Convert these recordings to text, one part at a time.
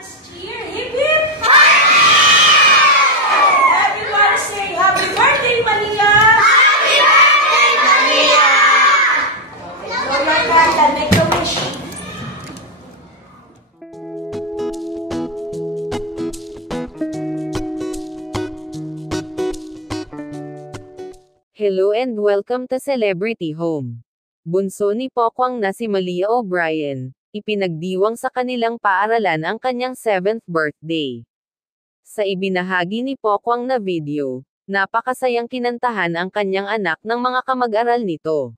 loudest cheer. Hip hip! Everyone say happy birthday, Malia! Happy birthday, Malia! Go your candle, make a wish. Hello and welcome to Celebrity Home. Bunso ni Pokwang na si Malia O'Brien, ipinagdiwang sa kanilang paaralan ang kanyang 7th birthday. Sa ibinahagi ni Pokwang na video, napakasayang kinantahan ang kanyang anak ng mga kamag-aral nito.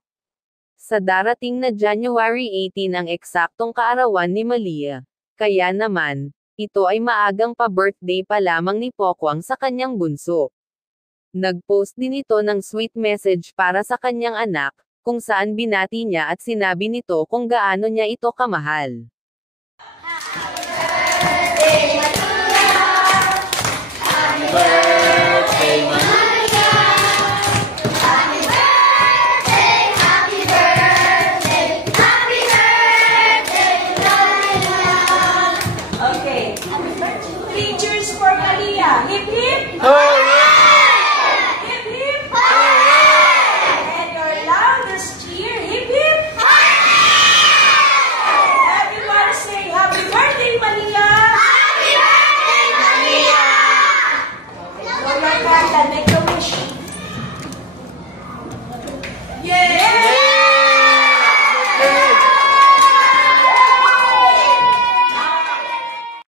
Sa darating na January 18 ang eksaktong kaarawan ni Malia, kaya naman, ito ay maagang pa-birthday pa lamang ni Pokwang sa kanyang bunso. Nag-post din ito ng sweet message para sa kanyang anak, kung saan binati niya at sinabi nito kung gaano niya ito kamahal. Happy birthday, Malia! Happy birthday, happy birthday, happy birthday, Malia! Okay. 3 cheers for Malia. Hip hip! Hooray! Hip hip! And your loudest cheer. Hip hip! Everyone say happy birthday, Malia! Happy birthday, Malia! Go your candle, make